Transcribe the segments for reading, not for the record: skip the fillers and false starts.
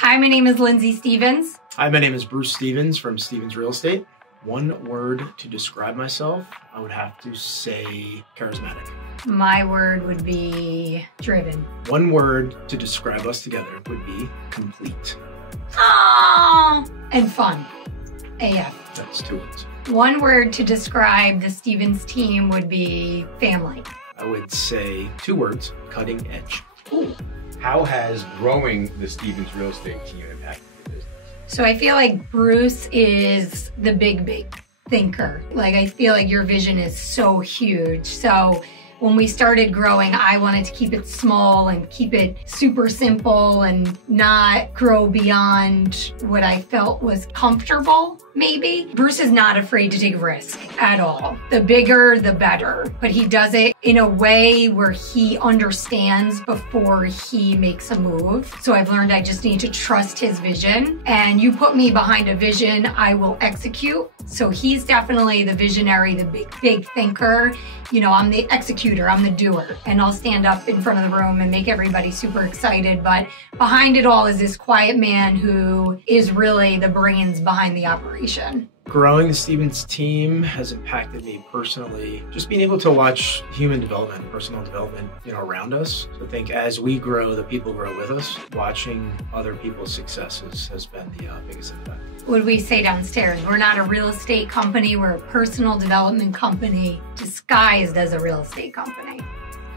Hi, my name is Lindsay Stevens. Hi, my name is Bruce Stevens from Stevens Real Estate. One word to describe myself, I would have to say charismatic. My word would be driven. One word to describe us together would be complete. Oh, and fun. AF. That's 2 words. One word to describe the Stevens team would be family. I would say 2 words, cutting edge. Ooh. How has growing the Stevens Real Estate team impacted your business? So I feel like Bruce is the big thinker. Like, I feel like your vision is so huge. So when we started growing, I wanted to keep it small and keep it super simple and not grow beyond what I felt was comfortable, maybe. Bruce is not afraid to take risk at all. The bigger, the better. But he does it in a way where he understands before he makes a move. So I've learned I just need to trust his vision. And you put me behind a vision, I will execute. So he's definitely the visionary, the big thinker. You know, I'm the executor, I'm the doer, and I'll stand up in front of the room and make everybody super excited. But behind it all is this quiet man who is really the brains behind the operation. Growing the Stevens team has impacted me personally. Just being able to watch human development, personal development, around us. So I think as we grow, the people grow with us. Watching other people's successes has been the biggest impact. What do we say downstairs? We're not a real estate company, we're a personal development company disguised as a real estate company.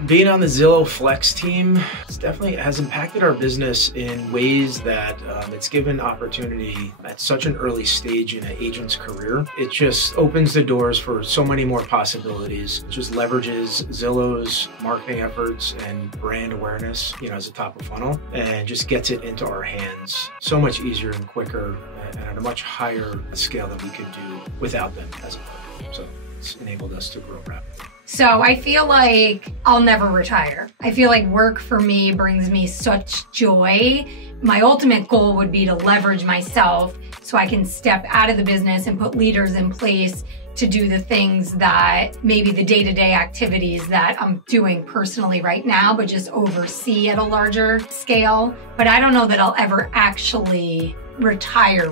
Being on the Zillow Flex team definitely has impacted our business in ways that it's given opportunity at such an early stage in an agent's career. It just opens the doors for so many more possibilities. It just leverages Zillow's marketing efforts and brand awareness, as a top of funnel, and just gets it into our hands so much easier and quicker and at a much higher scale than we could do without them as a partner. So it's enabled us to grow rapidly. So I feel like I'll never retire. I feel like work for me brings me such joy. My ultimate goal would be to leverage myself so I can step out of the business and put leaders in place to do the things that maybe the day-to-day activities that I'm doing personally right now, but just oversee at a larger scale. But I don't know that I'll ever actually retire.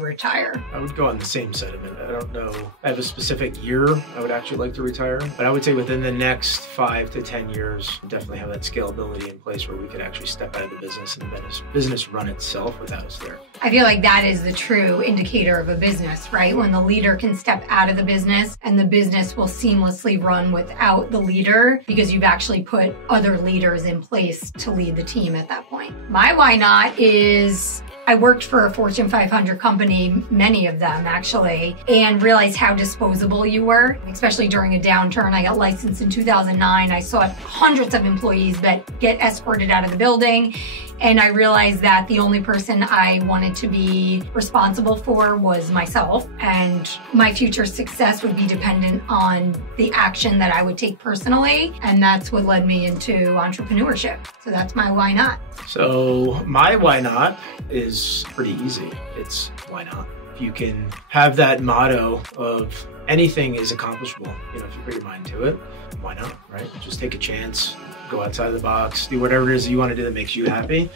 I would go on the same sentiment. I don't know. I have a specific year I would actually like to retire, but I would say within the next 5 to 10 years, definitely have that scalability in place where we could actually step out of the business and the business run itself without us there. I feel like that is the true indicator of a business, right? When the leader can step out of the business and the business will seamlessly run without the leader because you've actually put other leaders in place to lead the team at that point. My why not is I worked for a Fortune 500 company, many of them actually, and realized how disposable you were, especially during a downturn. I got licensed in 2009. I saw hundreds of employees that get escorted out of the building. And I realized that the only person I wanted to be responsible for was myself, and my future success would be dependent on the action that I would take personally. And that's what led me into entrepreneurship. So that's my why not. So my why not is pretty easy. It's why not? If you can have that motto of anything is accomplishable, if you put your mind to it, why not, right? Just take a chance. Go outside the box, do whatever it is you want to do that makes you happy.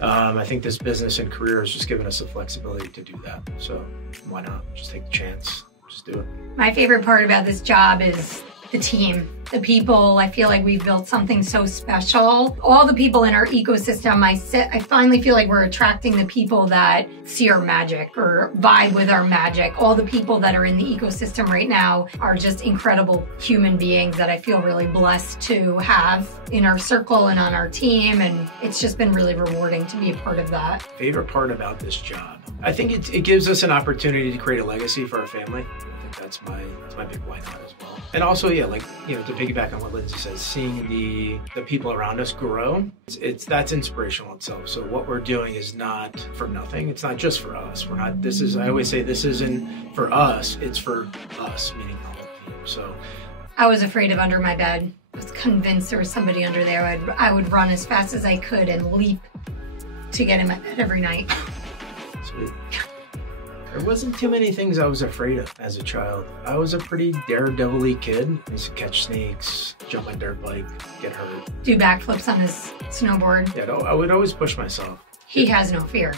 I think this business and career has just given us the flexibility to do that. So why not? Just take the chance, just do it. My favorite part about this job is the team, the people. I feel like we've built something so special. All the people in our ecosystem, I finally feel like we're attracting the people that see our magic or vibe with our magic. All the people that are in the ecosystem right now are just incredible human beings that I feel really blessed to have in our circle and on our team. And it's just been really rewarding to be a part of that. Favorite part about this job? I think it gives us an opportunity to create a legacy for our family. I think that's my big why not as well. And also, to piggyback on what Lindsay says, seeing the people around us grow, that's inspirational itself. So what we're doing is not for nothing. It's not just for us. I always say this isn't for us, it's for us, meaning the whole team. So I was afraid of under my bed. I was convinced there was somebody under there. I would run as fast as I could and leap to get in my bed every night. Sweet. There wasn't too many things I was afraid of as a child. I was a pretty daredevil-y kid. I used to catch snakes, jump my dirt bike, get hurt. Do backflips on his snowboard. Yeah, I would always push myself. He has no fear.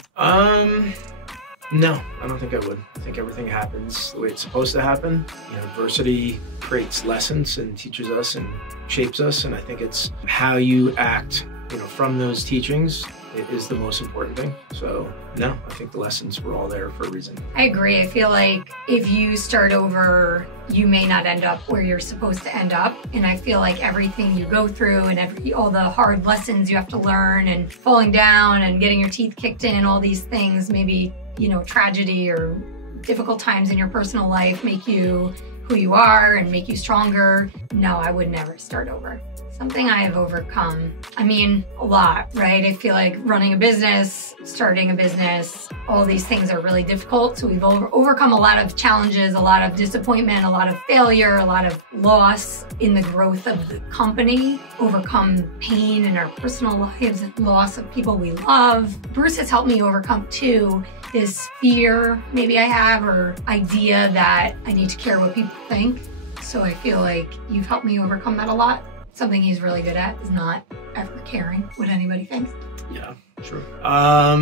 No, I don't think I would. I think everything happens the way it's supposed to happen. You know, adversity creates lessons and teaches us and shapes us, and I think it's how you act, you know, from those teachings is the most important thing. So no, I think the lessons were all there for a reason. I agree. I feel like if you start over, you may not end up where you're supposed to end up. And I feel like everything you go through and all the hard lessons you have to learn and falling down and getting your teeth kicked in and all these things, maybe, you know, tragedy or difficult times in your personal life make you who you are and make you stronger. No, I would never start over. Something I have overcome. I mean, a lot, right? I feel like running a business, starting a business, all these things are really difficult. So we've overcome a lot of challenges, a lot of disappointment, a lot of failure, a lot of loss in the growth of the company, overcome pain in our personal lives and loss of people we love. Bruce has helped me overcome too, this fear maybe I have or idea that I need to care what people think. So I feel like you've helped me overcome that a lot. Something he's really good at is not ever caring what anybody thinks. Yeah, true.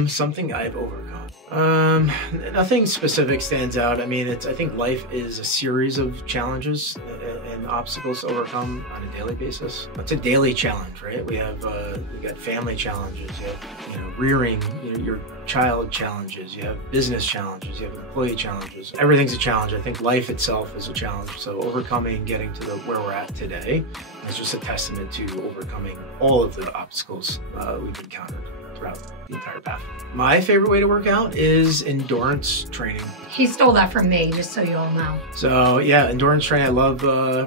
Something I've overcome. Nothing specific stands out. I mean, I think life is a series of challenges and obstacles to overcome on a daily basis. It's a daily challenge, right? We got family challenges. You have, you know, rearing your child challenges. You have business challenges. You have employee challenges. Everything's a challenge. I think life itself is a challenge. So overcoming, getting to where we're at today is just a testament to overcoming all of the obstacles we've encountered throughout the entire path. My favorite way to work out is endurance training. He stole that from me, just so you all know. So yeah, endurance training. I love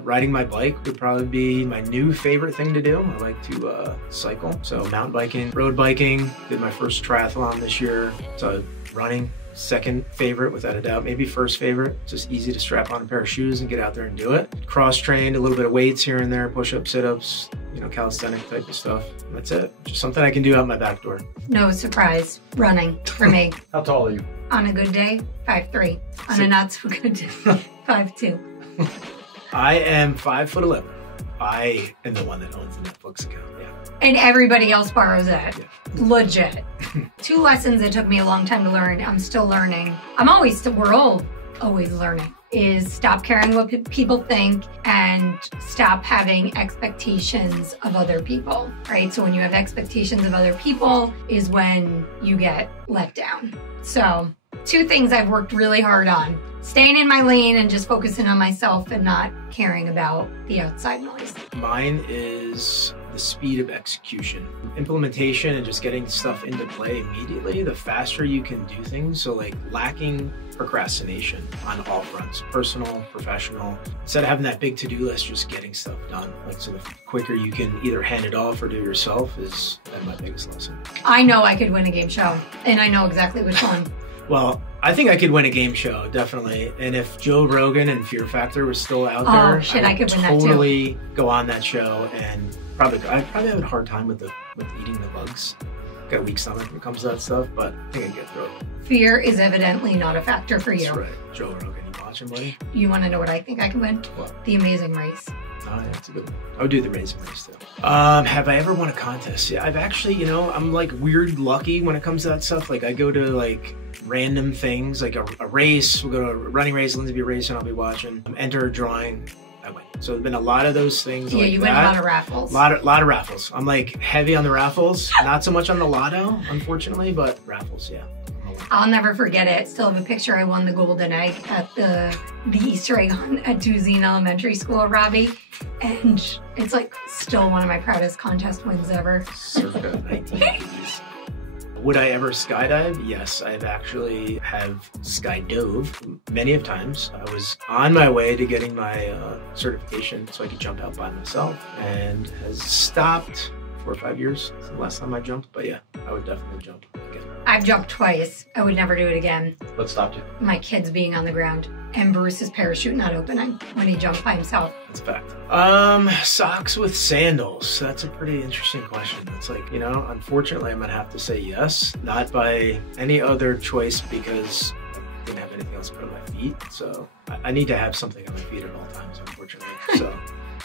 riding my bike. Would probably be my new favorite thing to do. I like to cycle. So mountain biking, road biking. Did my first triathlon this year. So running, second favorite without a doubt. Maybe first favorite. Just easy to strap on a pair of shoes and get out there and do it. Cross trained, a little bit of weights here and there, push-ups, sit-ups, you know, calisthenic type of stuff. That's it. Just something I can do out my back door. No surprise, running for me. How tall are you? On a good day, 5'3". On a not so good day, 5'2". I am 5'11". I am the one that owns the Netflix account, yeah. And everybody else borrows it. Yeah. Legit. 2 lessons that took me a long time to learn. I'm still learning. We're all always learning. Is stop caring what people think and stop having expectations of other people, right? So when you have expectations of other people is when you get let down. So 2 things I've worked really hard on. Staying in my lane and just focusing on myself and not caring about the outside noise. Mine is the speed of execution. Implementation and just getting stuff into play immediately, the faster you can do things. So like lacking procrastination on all fronts, personal, professional. Instead of having that big to-do list, just getting stuff done. Like, so the quicker you can either hand it off or do it yourself is my biggest lesson. I know I could win a game show and I know exactly which one. Well, I think I could win a game show, definitely. And if Joe Rogan and Fear Factor was still out there, I could win that too. Totally go on that show and I'd probably have a hard time with eating the bugs. Got a weak stomach when it comes to that stuff, but I think I'd get through it. Fear is evidently not a factor for you. That's right. Joe Rogan, you watch him, buddy? You want to know what I think I can win? What? The Amazing Race. Oh, yeah, that's a good one. I would do the Amazing Race too. Have I ever won a contest? Yeah, I've actually, you know, I'm like weird lucky when it comes to that stuff. Like I go to like random things, like a race. We'll go to a running race, Lindsay be racing, I'll be watching. Enter a drawing. I win. So there's been a lot of those things. Yeah, like you win a lot of raffles. Lot of raffles. I'm like heavy on the raffles, not so much on the lotto, unfortunately, but raffles, yeah. I'll never forget it. Still have a picture. I won the golden egg at the Easter egg hunt at Duzine Elementary School, Robbie, and it's like still one of my proudest contest wins ever. Circa 1980s. Would I ever skydive? Yes, I've actually have skydove many of times. I was on my way to getting my certification so I could jump out by myself and has stopped 4 or 5 years since the last time I jumped. But yeah, I would definitely jump again. I've jumped twice. I would never do it again. What stopped you? My kids being on the ground and Bruce's parachute not opening when he jumped by himself. That's a fact. Socks with sandals. That's a pretty interesting question. It's like, you know, unfortunately I'm gonna have to say yes, not by any other choice because I didn't have anything else to put on my feet. So I need to have something on my feet at all times, unfortunately. So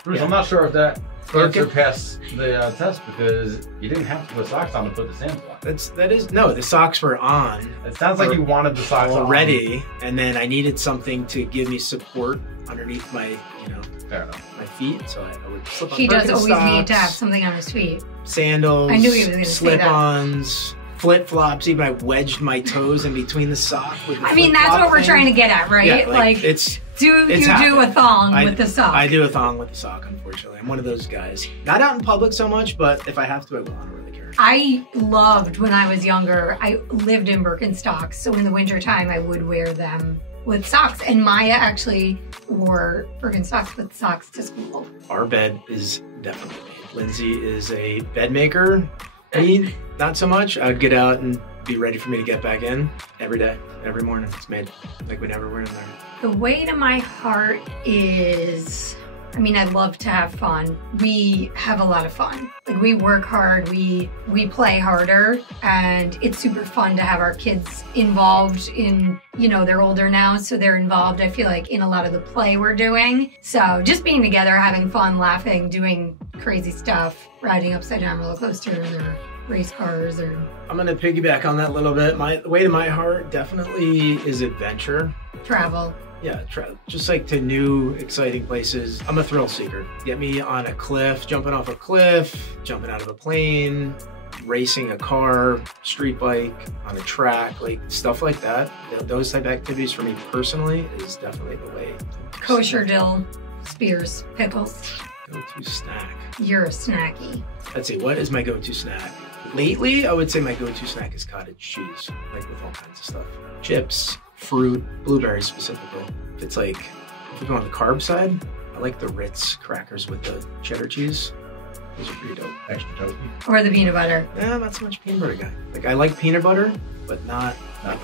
Bruce, Yeah. I'm not sure if that Okay. answer passed the test because you didn't have to put socks on to put the sample on. No, the socks were on It sounds like you wanted the socks already, and then I needed something to give me support underneath my, on. Fair enough. my feet, so I would slip on He does always need to have Birkenstocks, something on his feet. sandals, I knew he was gonna say that. slip-ons, flip-flops. Even I wedged my toes in between the sock. With the I mean, that's flip-flop what we're thing. trying to get at, right? Yeah, like it's do it's you do a happened. thong with the sock? I do a thong with the sock, unfortunately. I'm one of those guys. Not out in public so much, but if I have to, I will. I don't really care. I loved when I was younger. I lived in Birkenstocks, so in the wintertime I would wear them with socks. And Maya actually wore Birkenstocks with socks to school. Our bed is definitely made. Lindsay is a bed maker. Me, not so much. I'd get out and be ready for me to get back in every day, every morning. It's made like we never were in there. The way to my heart is, I mean, I love to have fun. We have a lot of fun. Like we work hard, we play harder, and it's super fun to have our kids involved in, you know, they're older now, so they're involved, I feel like, in a lot of the play we're doing. So just being together, having fun, laughing, doing crazy stuff, riding upside down roller coasters or race cars or I'm gonna piggyback on that a little bit. The way to my heart definitely is adventure. travel. Yeah, just like to new, exciting places. I'm a thrill seeker. Get me on a cliff, jumping off a cliff, jumping out of a plane, racing a car, street bike, on a track, like stuff like that. Those type of activities for me personally is definitely the way. Kosher dill, spears, pickles. Go-to snack. You're a snacky. Let's see, what is my go-to snack? Lately, I would say my go-to snack is cottage cheese, like with all kinds of stuff. Chips, fruit, blueberries specifically. If we go on the carb side, I like the Ritz crackers with the cheddar cheese. Those are pretty dope. Extra toasty. Or the peanut butter. Yeah, not so much peanut butter guy. Like I like peanut butter, but not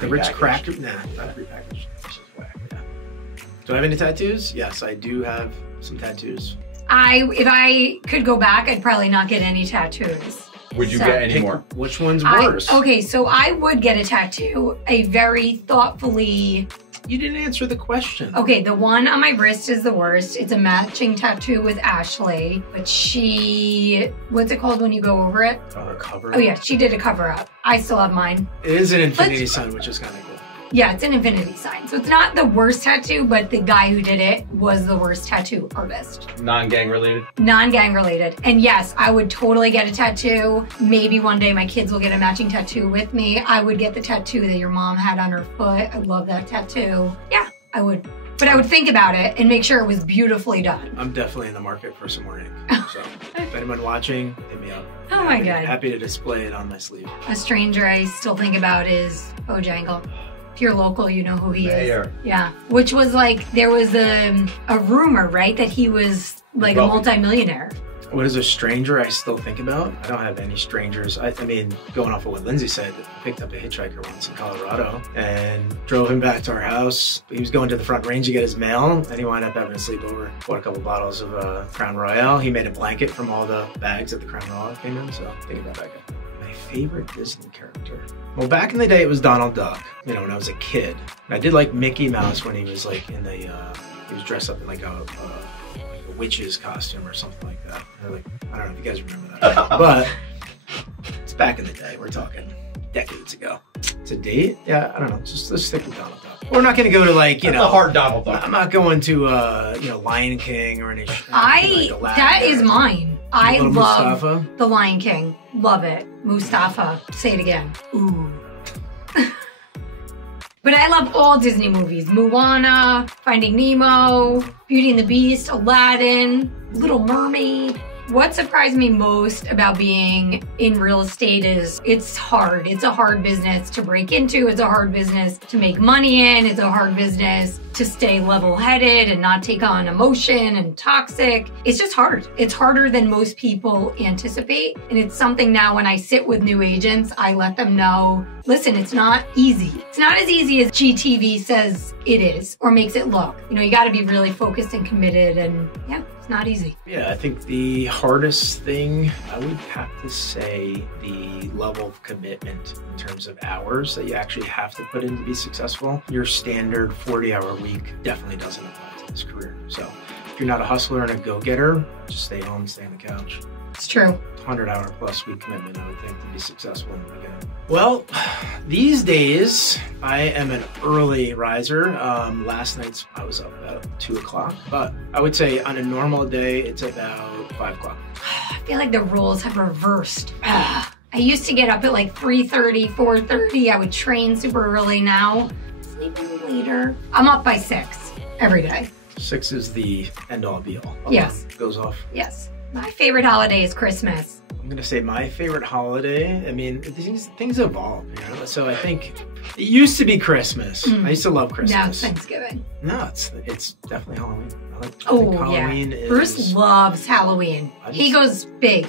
the Ritz prepackaged. cracker. Nah, not prepackaged. This is whack. Yeah. Do I have any tattoos? Yes, I do have some tattoos. If I could go back, I'd probably not get any tattoos. Would you So- get any more? Which one's worse? Okay, so I would get a tattoo. A very thoughtfully. You didn't answer the question. Okay, the one on my wrist is the worst. It's a matching tattoo with Ashley, but she, what's it called when you go over it? On a cover. Oh yeah, she did a cover up. I still have mine. It is an infinity sign, which is kind of cool. Yeah, it's an infinity sign. So it's not the worst tattoo, but the guy who did it was the worst tattoo artist. Non-gang related? Non-gang related. And yes, I would totally get a tattoo. Maybe one day my kids will get a matching tattoo with me. I would get the tattoo that your mom had on her foot. I love that tattoo. Yeah, I would. But I would think about it and make sure it was beautifully done. I'm definitely in the market for some more ink. So if anyone watching, hit me up. Oh my God. Happy to display it on my sleeve. A stranger I still think about is Bojangle. If you're local, you know who he Mayor. is. Yeah. Which was like, there was a rumor, right? That he was like a multimillionaire. What is a stranger I still think about? I don't have any strangers. I mean, going off of what Lindsay said, I picked up a hitchhiker once in Colorado and drove him back to our house. He was going to the Front Range to get his mail, and he wound up having a sleepover. Bought a couple bottles of Crown Royale. He made a blanket from all the bags that the Crown Royale came in, so think about that guy. My favorite Disney character. Well, back in the day, it was Donald Duck, you know, when I was a kid. I did like Mickey Mouse when he was like in the, he was dressed up in like a witch's costume or something like that. I don't know if you guys remember that. But it's back in the day. We're talking decades ago. To date? Yeah, I don't know. Just let's stick with Donald Duck. We're not going to go to like, you That's know. a hard Donald Duck. I'm not going to, you know, Lion King or any. That is mine. I Little love Mustafa. The Lion King. Love it. Mustafa. Say it again. Ooh. But I love all Disney movies. Moana, Finding Nemo, Beauty and the Beast, Aladdin, Little Mermaid. What surprised me most about being in real estate is it's hard. It's a hard business to break into. It's a hard business to make money in. It's a hard business to stay level-headed and not take on emotion and toxic. It's just hard. It's harder than most people anticipate. And it's something now when I sit with new agents, I let them know, listen, it's not easy. It's not as easy as GTV says it is or makes it look. You know, you gotta be really focused and committed, and yeah, it's not easy. Yeah, I think the hardest thing, I would have to say the level of commitment in terms of hours that you actually have to put in to be successful. Your standard 40-hour week definitely doesn't apply to this career. So If you're not a hustler and a go-getter, just stay home, stay on the couch. It's true. 100-hour plus week commitment, I would think, to be successful in the beginning. Well, these days, I am an early riser. Last night's, I was up about 2 o'clock, but I would say on a normal day, it's about 5 o'clock. I feel like the roles have reversed. I used to get up at like 3:30, 4:30. I would train super early. Now, sleeping later. I'm up by 6 every day. 6 is the end-all be-all. Yes. Goes off. Yes. My favorite holiday is Christmas. I'm gonna say my favorite holiday. I mean, things evolve, you know? So I think it used to be Christmas. I used to love Christmas. Now it's Thanksgiving. No, it's definitely Halloween. I think Halloween is... Bruce loves Halloween. He goes big.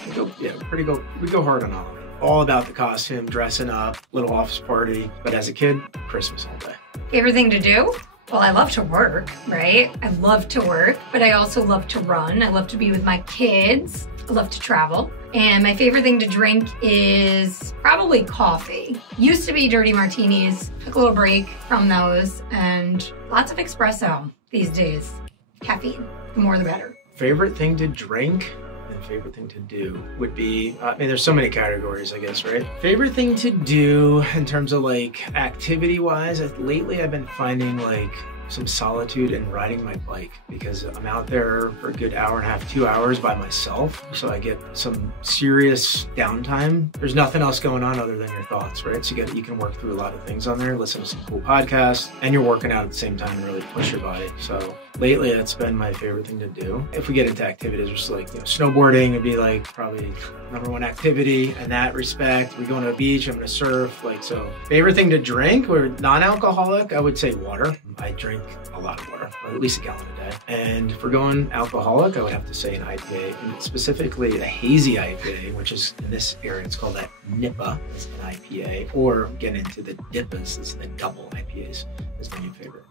We go hard on Halloween. All about the costume, dressing up, little office party. But as a kid, Christmas all day. Favorite thing to do? Well, I love to work, right? I love to work, but I also love to run. I love to be with my kids. I love to travel. And my favorite thing to drink is probably coffee. Used to be dirty martinis. Took a little break from those, and lots of espresso these days. Caffeine, the more the better. Favorite thing to drink and favorite thing to do would be, I mean, there's so many categories, I guess, right? Favorite thing to do in terms of like activity-wise, lately I've been finding like some solitude in riding my bike, because I'm out there for a good hour and a half, 2 hours by myself. So I get some serious downtime. There's nothing else going on other than your thoughts, right? So you can work through a lot of things on there, listen to some cool podcasts, and you're working out at the same time and really push your body. So lately that's been my favorite thing to do. If we get into activities, just like, you know, snowboarding would be like probably #1 activity in that respect. We go to a beach, I'm gonna surf, like, so. Favorite thing to drink, or non-alcoholic, I would say water. I drink a lot of water, or at least a gallon a day. And if we're going alcoholic, I would have to say an IPA, and specifically a hazy IPA, which is in this area, it's called that NIPA, is an IPA, or get into the DIPAs, is the double IPAs, is my new favorite.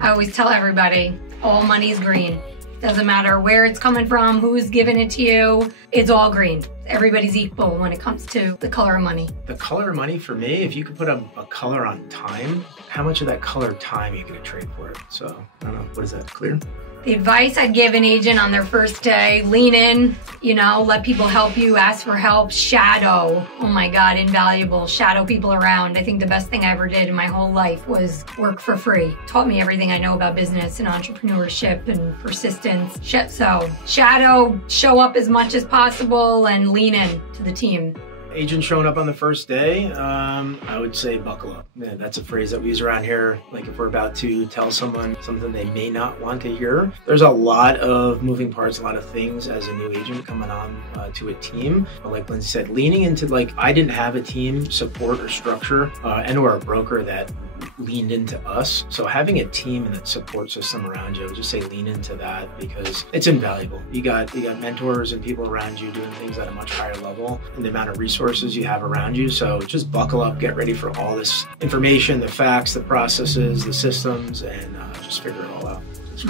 I always tell everybody, all money's green. Doesn't matter where it's coming from, who's giving it to you, it's all green. Everybody's equal when it comes to the color of money. The color of money for me, if you could put a color on time, how much of that color time are you gonna trade for it? So, I don't know, what is that, clear? The advice I'd give an agent on their first day, lean in, you know, let people help you, ask for help, shadow. Oh my God, invaluable. Shadow people around. I think the best thing I ever did in my whole life was work for free. Taught me everything I know about business and entrepreneurship and persistence. So shadow, show up as much as possible, and lean in to the team. Agent showing up on the first day, I would say buckle up. Yeah, that's a phrase that we use around here. Like if we're about to tell someone something they may not want to hear. There's a lot of moving parts, a lot of things as a new agent coming on to a team. But like Lindsay said, leaning into, like, I didn't have a team support or structure and or a broker that leaned into us. So having a team and that support system around you, I would just say lean into that, because it's invaluable. You got mentors and people around you doing things at a much higher level, and the amount of resources you have around you. So just buckle up, get ready for all this information, the facts, the processes, the systems, and just figure it all out.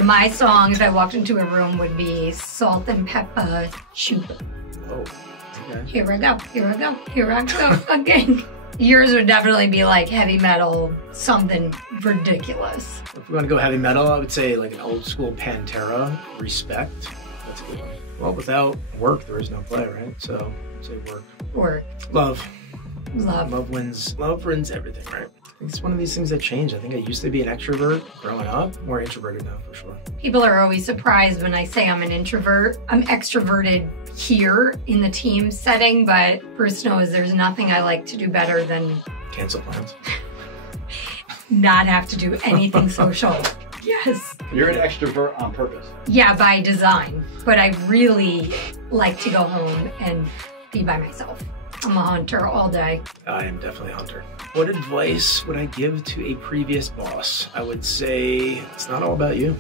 My song, if I walked into a room, would be Salt and Pepper Shoot. Oh, okay. Here I go, here I go, here I go again. Yours would definitely be like heavy metal, something ridiculous. If we want to go heavy metal, I would say like an old school Pantera, Respect. That's a good one. Well, without work, there is no play, right? So I'd say work. Work. Love. Love. Love wins everything, right? I think it's one of these things that changed. I think I used to be an extrovert growing up, more introverted now for sure. People are always surprised when I say I'm an introvert. I'm extroverted here in the team setting, but Bruce knows there's nothing I like to do better than cancel plans. Not have to do anything social. Yes. You're an extrovert on purpose. Yeah, by design. But I really like to go home and be by myself. I'm a hunter all day. I am definitely a hunter. What advice would I give to a previous boss? I would say it's not all about you.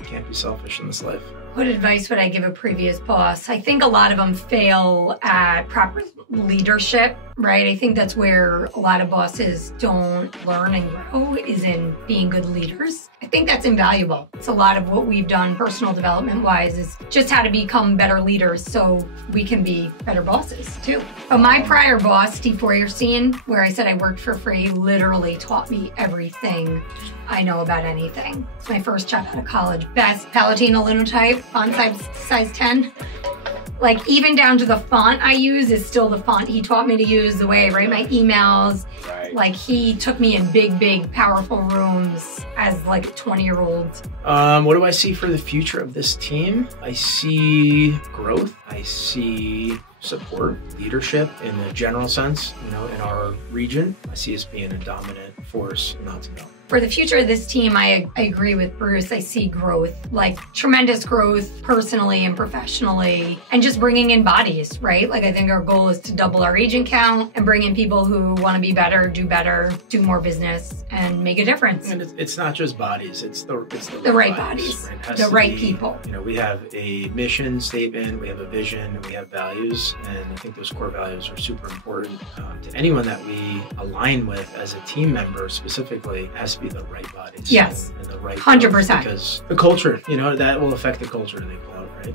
You can't be selfish in this life. What advice would I give a previous boss? I think a lot of them fail at proper leadership, right? I think that's where a lot of bosses don't learn and grow, is in being good leaders. I think that's invaluable. It's a lot of what we've done personal development wise, is just how to become better leaders so we can be better bosses too. But my prior boss, Steve Feuerstein, where I said I worked for free, literally taught me everything I know about anything. It's my first job out of college. Best Palatino linotype, font size 10. Like, even down to the font I use is still the font he taught me to use, the way I write my emails. Right. Like, he took me in big, powerful rooms as like a 20-year-old. What do I see for the future of this team? I see growth. I see support, leadership in the general sense, in our region. I see us being a dominant force in Mountain Valley. For the future of this team, I agree with Bruce. I see growth, like tremendous growth personally and professionally, and just bringing in bodies, right? Like, I think our goal is to double our agent count and bring in people who want to be better, do more business, and make a difference. And it's not just bodies, it's the right bodies, right? The right people. We have a mission statement, we have a vision, and we have values, and I think those core values are super important to anyone that we align with as a team member. Specifically, it has to be the right bodies. Yes, and the right 100%. Because the culture, that will affect the culture they pull out, right?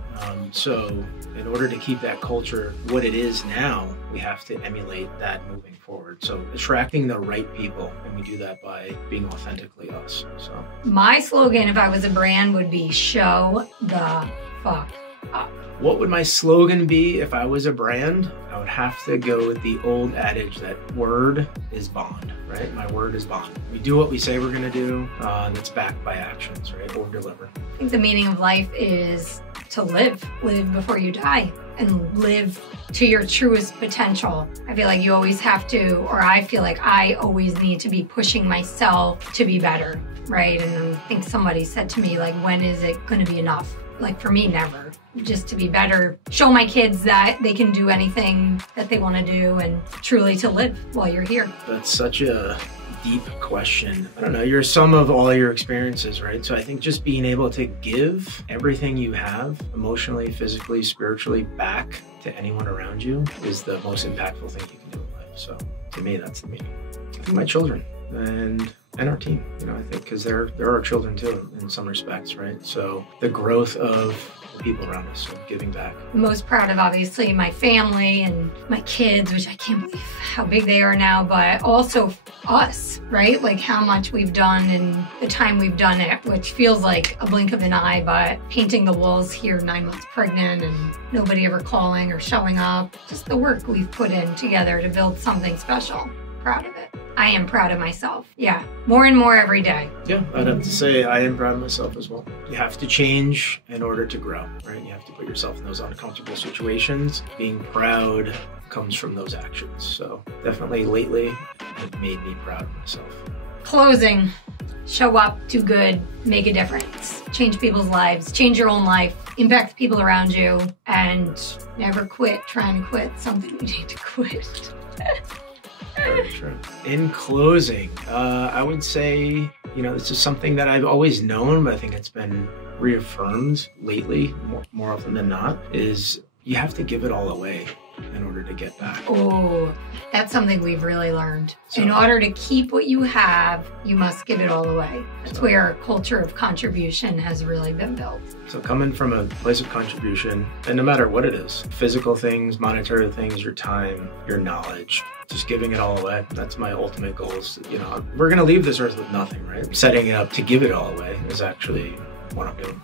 So in order to keep that culture what it is now, we have to emulate that moving forward. So attracting the right people, and we do that by being authentically us. So my slogan, if I was a brand, would be show the fuck up. What would my slogan be if I was a brand? I would have to go with the old adage that word is bond, right? My word is bond. We do what we say we're gonna do, and it's backed by actions, right? Or deliver. I think the meaning of life is to live before you die, and live to your truest potential. I feel like you always have to, or I feel like I always need to be pushing myself to be better, right? And I think somebody said to me, like, when is it gonna be enough? Like, for me, never. Just to be better, show my kids that they can do anything that they want to do, and truly to live while you're here. That's such a deep question. I don't know, you're a sum of all your experiences, right? So I think just being able to give everything you have, emotionally, physically, spiritually, back to anyone around you is the most impactful thing you can do in life. So to me, that's the meaning. I think my children and our team, I think, because they're our children too, in some respects, right? So the growth of the people around us, so giving back. I'm most proud of, obviously, my family and my kids, which I can't believe how big they are now, but also us, right? Like, how much we've done in the time we've done it, which feels like a blink of an eye, but painting the walls here 9 months pregnant and nobody ever calling or showing up, just the work we've put in together to build something special. Proud of it. I am proud of myself. Yeah, more and more every day. Yeah, I'd have to say I am proud of myself as well. You have to change in order to grow, right? You have to put yourself in those uncomfortable situations. Being proud comes from those actions. So definitely lately, it made me proud of myself. Closing. Show up, do good, make a difference. Change people's lives, change your own life, impact the people around you, and never quit trying to quit something you need to quit. Very true. In closing, I would say, this is something that I've always known, but I think it's been reaffirmed lately, more often than not, is you have to give it all away in order to get back. Oh, that's something we've really learned. In order to keep what you have, you must give it all away. That's where our culture of contribution has really been built. So coming from a place of contribution, and no matter what it is, physical things, monetary things, your time, your knowledge, just giving it all away. That's my ultimate goal. Is, we're going to leave this earth with nothing, right? Setting it up to give it all away is actually what I'm doing.